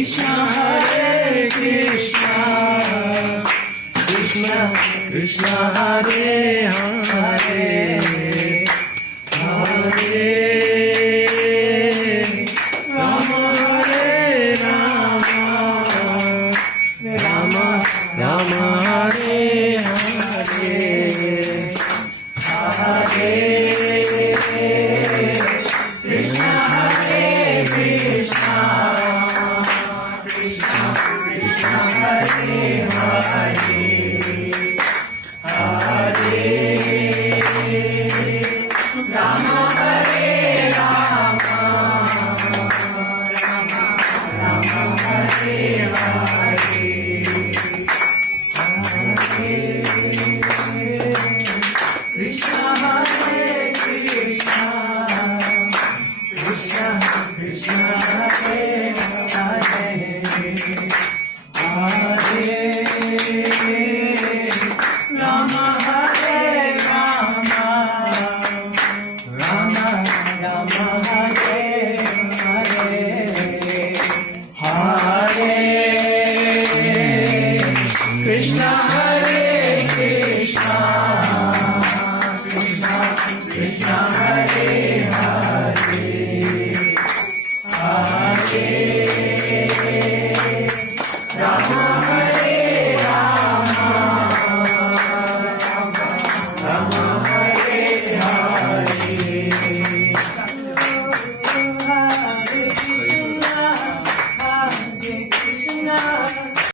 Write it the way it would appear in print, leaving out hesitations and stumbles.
Krishna Hare Krishna, Krishna Krishna Hare Hare, Hare Rama Hare Rama, Rama Rama Hare Hare, Hare Krishna Hare Krishna, Krishna Krishna Hare Hare, Hare Rama Hare Rama, Rama Rama Hare Hare, Hare Krishna Hare Krishna, Krishna Krishna Hare Hare, Hare Rama Hare Rama, Rama Rama Hare Hare, Hare Krishna Hare Krishna, Krishna Krishna Hare Hare, Hare Rama